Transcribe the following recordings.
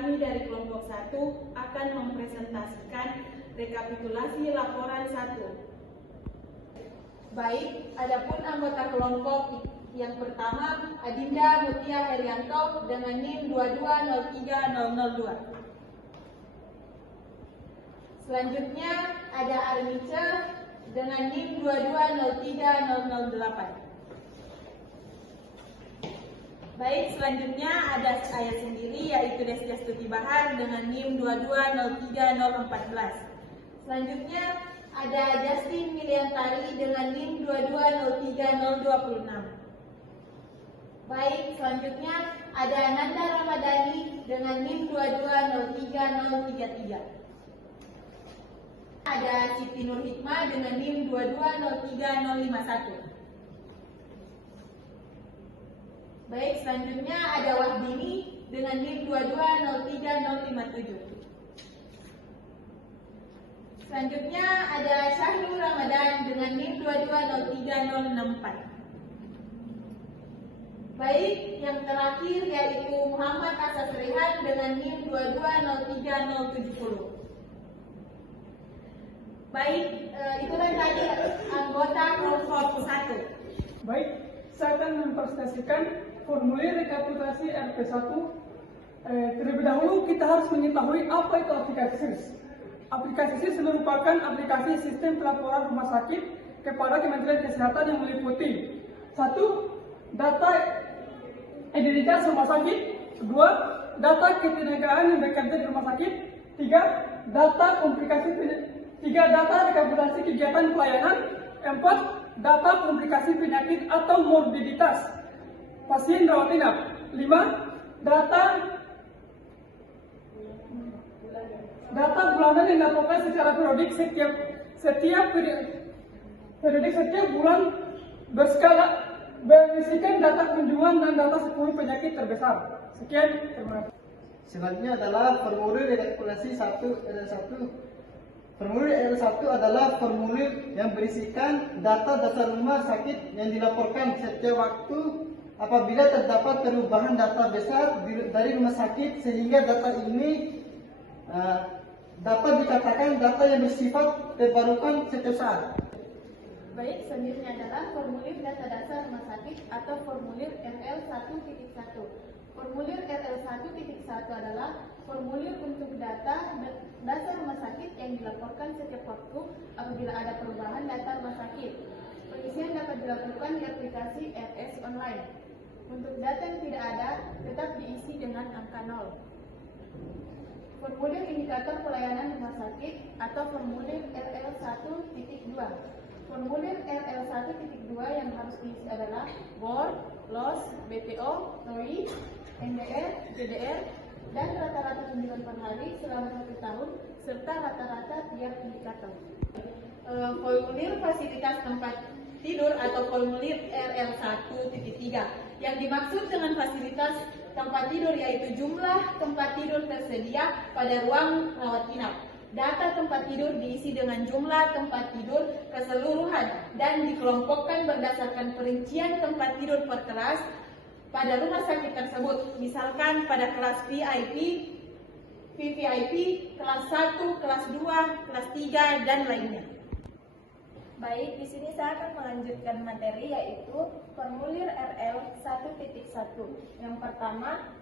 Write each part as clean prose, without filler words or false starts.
kami dari kelompok 1 akan mempresentasikan rekapitulasi laporan 1. Baik, adapun anggota kelompok yang pertama, Adinda Mutia Herianto dengan NIM 2203002. Selanjutnya ada Armice dengan NIM 2203008. Baik, selanjutnya ada saya sendiri yaitu Destia Stuti Bahar dengan NIM 2203014. Selanjutnya ada Justin Miliantari dengan NIM 2203026. Baik, selanjutnya ada Nanda Ramadhani dengan NIM 2203033. Ada Siti Nur Hikmah dengan NIM 2203051. Baik, selanjutnya ada Wahdini dengan NIM 2203057. Selanjutnya ada Syahrul Ramadan dengan NIM 2203064. Baik, yang terakhir yaitu Muhammad Asas Rehan dengan NIM 2203070. Baik, itulah tadi anggota kelompok 1. Baik, saya akan mempresentasikan formulir rekapitulasi RP1. Terlebih dahulu kita harus mengetahui apa itu aplikasi SIRS. Aplikasi SIRS merupakan aplikasi sistem pelaporan rumah sakit kepada Kementerian Kesehatan yang meliputi 1. Data identitas rumah sakit. 2. Data ketenagaan yang bekerja di rumah sakit. 3. Data komplikasi 3. Data rekapitulasi kegiatan pelayanan. 4. Data komplikasi penyakit atau morbiditas pasien rawat inap. 5. Data bulanan yang dilaporkan secara periodik setiap bulan berskala berisikan data kunjungan dan data 10 penyakit terbesar. Sekian, terima kasih. Selanjutnya adalah formulir rekapitulasi 1. Formulir L1 adalah formulir yang berisikan data dasar rumah sakit yang dilaporkan setiap waktu apabila terdapat perubahan data besar dari rumah sakit sehingga data ini dapat dikatakan data yang bersifat terbarukan setiap saat. Baik, selanjutnya adalah formulir data dasar rumah sakit atau formulir RL1.1. Formulir RL1.1 adalah formulir untuk data dasar rumah sakit yang dilaporkan setiap waktu apabila ada perubahan data rumah sakit. Pengisian dapat dilakukan di aplikasi RS online. Untuk data yang tidak ada, tetap diisi dengan angka 0. Formulir indikator pelayanan rumah sakit atau formulir RL1.2. Formulir RL1.2 yang harus diisi adalah BOR, LOS, BPO, NOI, NDR, JDR, dan rata-rata kunjungan per hari selama 1 tahun, serta rata-rata tiap indikator. Formulir fasilitas tempat tidur atau formulir RL1.3. Yang dimaksud dengan fasilitas tempat tidur yaitu jumlah tempat tidur tersedia pada ruang rawat inap. Data tempat tidur diisi dengan jumlah tempat tidur keseluruhan dan dikelompokkan berdasarkan perincian tempat tidur per kelas pada rumah sakit tersebut. Misalkan pada kelas VIP, VVIP, kelas 1, kelas 2, kelas 3, dan lainnya. Baik, di sini saya akan melanjutkan materi yaitu formulir RL1.1. Yang pertama,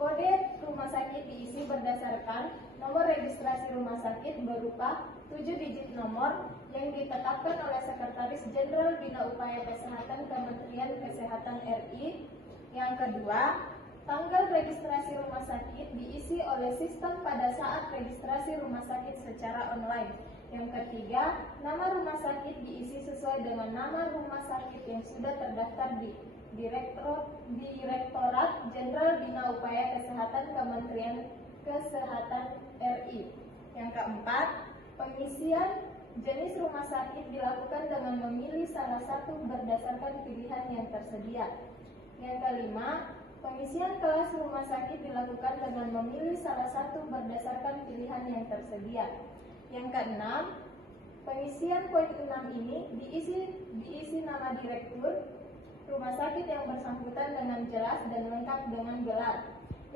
kode rumah sakit diisi berdasarkan nomor registrasi rumah sakit berupa 7 digit nomor yang ditetapkan oleh Sekretaris Jenderal Bina Upaya Kesehatan Kementerian Kesehatan RI. Yang kedua, tanggal registrasi rumah sakit diisi oleh sistem pada saat registrasi rumah sakit secara online. Yang ketiga, nama rumah sakit diisi sesuai dengan nama rumah sakit yang sudah terdaftar di Direktorat Jenderal Bina Upaya Kesehatan Kementerian Kesehatan RI. Yang keempat, pengisian jenis rumah sakit dilakukan dengan memilih salah satu berdasarkan pilihan yang tersedia. Yang kelima, pengisian kelas rumah sakit dilakukan dengan memilih salah satu berdasarkan pilihan yang tersedia. Yang keenam, pengisian poin 6 ini diisi nama direktur rumah sakit yang bersangkutan dengan jelas dan lengkap dengan gelar.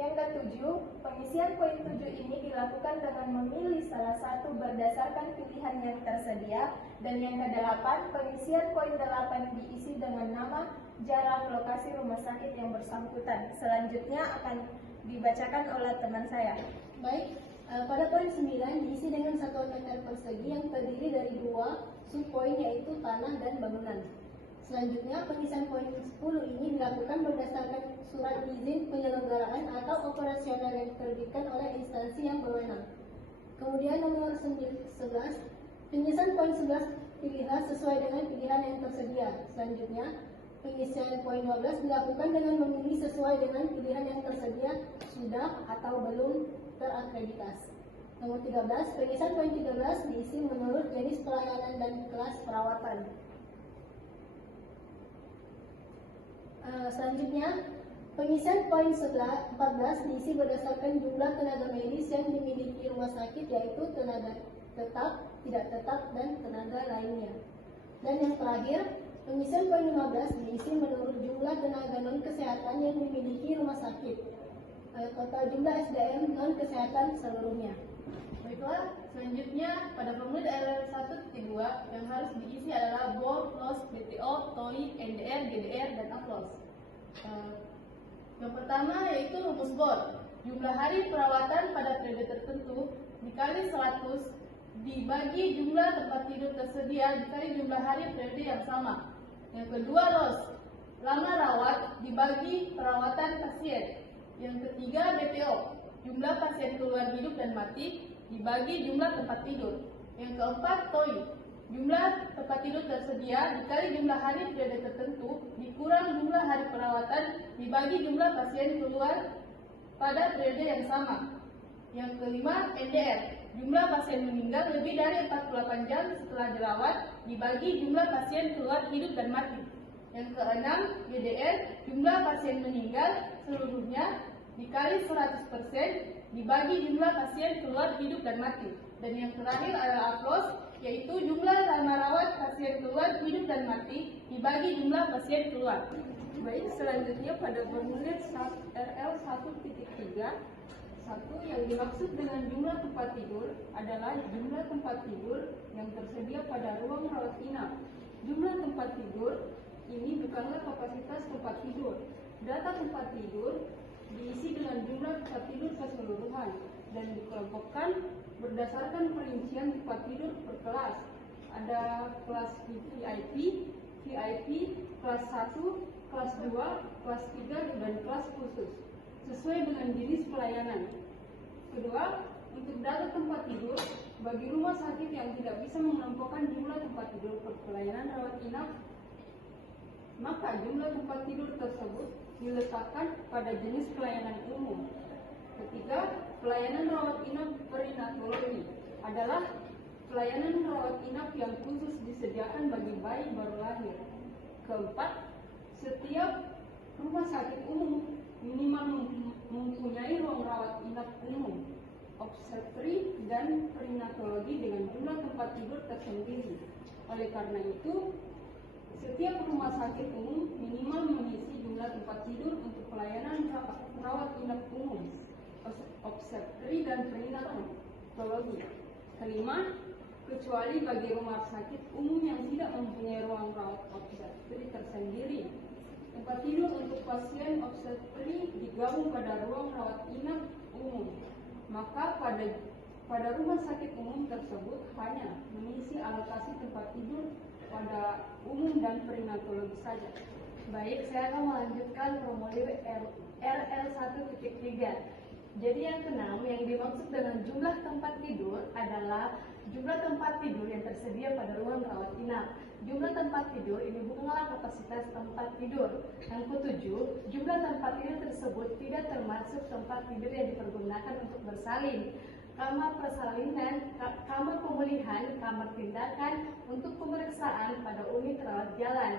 Yang ketujuh, pengisian poin 7 ini dilakukan dengan memilih salah satu berdasarkan pilihan yang tersedia. Dan yang kedelapan, pengisian poin 8 diisi dengan nama, jarak, lokasi rumah sakit yang bersangkutan. Selanjutnya akan dibacakan oleh teman saya. Baik, pada poin 9 diisi dengan satuan meter persegi yang terdiri dari 2 subpoin yaitu tanah dan bangunan. Selanjutnya, pengisian poin 10 ini dilakukan berdasarkan surat izin penyelenggaraan atau operasional yang diterbitkan oleh instansi yang berwenang. Kemudian nomor 11, pengisian poin 11 pilihlah sesuai dengan pilihan yang tersedia. Selanjutnya, pengisian poin 12 dilakukan dengan memilih sesuai dengan pilihan yang tersedia sudah atau belum terakreditasi. Nomor 13, pengisian poin 13 diisi menurut jenis pelayanan dan kelas perawatan. Selanjutnya, pengisian poin 14 diisi berdasarkan jumlah tenaga medis yang dimiliki rumah sakit, yaitu tenaga tetap, tidak tetap, dan tenaga lainnya. Dan yang terakhir, pengisian poin 15 diisi menurut jumlah tenaga non-kesehatan yang dimiliki rumah sakit. Total jumlah SDM non-kesehatan seluruhnya. Baiklah, selanjutnya pada formulir RL 1.2 yang harus diisi adalah BOR, LOS, BTO, TOI, NDR, GDR, dan APLOS. Yang pertama yaitu rumus BOR, jumlah hari perawatan pada periode tertentu dikali 100 dibagi jumlah tempat tidur tersedia dikali jumlah hari periode yang sama. Yang kedua LOS, lama rawat dibagi perawatan pasien. Yang ketiga BTO, jumlah pasien keluar hidup dan mati dibagi jumlah tempat tidur. Yang keempat TOI, jumlah tempat tidur tersedia dikali jumlah hari periode tertentu dikurang jumlah hari perawatan dibagi jumlah pasien keluar pada periode yang sama. Yang kelima NDR, jumlah pasien meninggal lebih dari 48 jam setelah dirawat dibagi jumlah pasien keluar hidup dan mati. Yang keenam GDR, jumlah pasien meninggal seluruhnya dikali 100% dibagi jumlah pasien keluar hidup dan mati. Dan yang terakhir adalah APLOS, yaitu jumlah lama rawat pasien keluar hidup dan mati dibagi jumlah pasien keluar. Baik, selanjutnya pada formulir RL 1.3, yang dimaksud dengan jumlah tempat tidur adalah jumlah tempat tidur yang tersedia pada ruang rawat inap. Jumlah tempat tidur ini bukanlah kapasitas tempat tidur. Data tempat tidur diisi dengan jumlah tempat tidur keseluruhan dan dikelompokkan berdasarkan perincian tempat tidur per kelas. Ada kelas VIP, kelas 1, kelas 2, kelas 3, dan kelas khusus sesuai dengan jenis pelayanan. Kedua, untuk data tempat tidur bagi rumah sakit yang tidak bisa mengelompokkan jumlah tempat tidur per pelayanan rawat inap, maka jumlah tempat tidur tersebut diletakkan pada jenis pelayanan umum. Ketiga, pelayanan rawat inap perinatologi adalah pelayanan rawat inap yang khusus disediakan bagi bayi baru lahir. Keempat, setiap rumah sakit umum minimal mempunyai ruang rawat inap umum, obstetri, dan perinatologi dengan jumlah tempat tidur tersendiri. Oleh karena itu, setiap rumah sakit umum minimal mengisi jumlah tempat tidur untuk pelayanan rawat inap umum, obstetri, dan perinatologi. Kelima, kecuali bagi rumah sakit umum yang tidak mempunyai ruang rawat obstetri tersendiri. Tempat tidur untuk pasien obstetri digabung pada ruang rawat inap umum. Maka pada rumah sakit umum tersebut hanya mengisi alokasi tempat tidur pada umum dan perinatologi saja. Baik, saya akan melanjutkan formulir RL 1.3. Jadi yang keenam yang dimaksud dengan jumlah tempat tidur adalah jumlah tempat tidur yang tersedia pada ruang rawat inap. Jumlah tempat tidur ini bukanlah kapasitas tempat tidur. Yang ketujuh, jumlah tempat tidur tersebut tidak termasuk tempat tidur yang dipergunakan untuk bersalin, kamar persalinan, kamar pemulihan, kamar tindakan untuk pemeriksaan pada unit rawat jalan.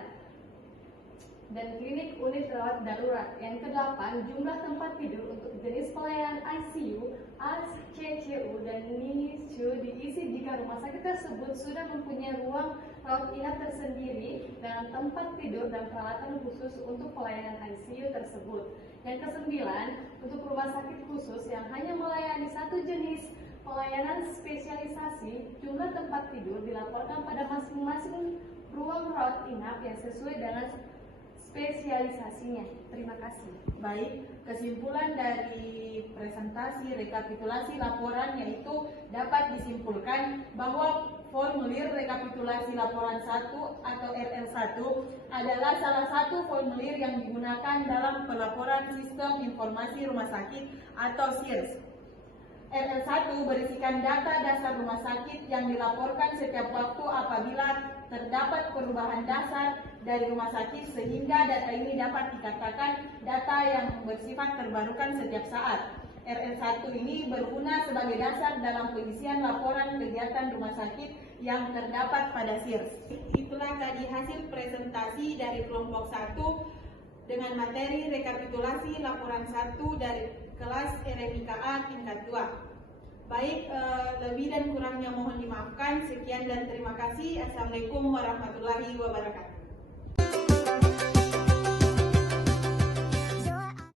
dan klinik unit rawat darurat. Yang ke-8, jumlah tempat tidur untuk jenis pelayanan ICU, ACCU, dan NICU diisi jika rumah sakit tersebut sudah mempunyai ruang rawat inap tersendiri dengan tempat tidur dan peralatan khusus untuk pelayanan ICU tersebut. Yang ke-9, untuk rumah sakit khusus yang hanya melayani satu jenis pelayanan spesialisasi, jumlah tempat tidur dilaporkan pada masing-masing ruang rawat inap yang sesuai dengan spesialisasinya. Terima kasih. Baik, kesimpulan dari presentasi rekapitulasi laporan yaitu dapat disimpulkan bahwa formulir rekapitulasi laporan 1 atau RL1 adalah salah satu formulir yang digunakan dalam pelaporan Sistem Informasi Rumah Sakit atau SIRS. RL1 berisikan data dasar rumah sakit yang dilaporkan setiap waktu apabila terdapat perubahan dasar dari rumah sakit sehingga data ini dapat dikatakan data yang bersifat terbarukan setiap saat. RL1 ini berguna sebagai dasar dalam pengisian laporan kegiatan rumah sakit yang terdapat pada SIRS. Itulah tadi hasil presentasi dari kelompok 1 dengan materi rekapitulasi laporan 1 dari kelas RMIKA tingkat 2. Baik, lebih dan kurangnya mohon dimaafkan. Sekian dan terima kasih. Assalamualaikum warahmatullahi wabarakatuh.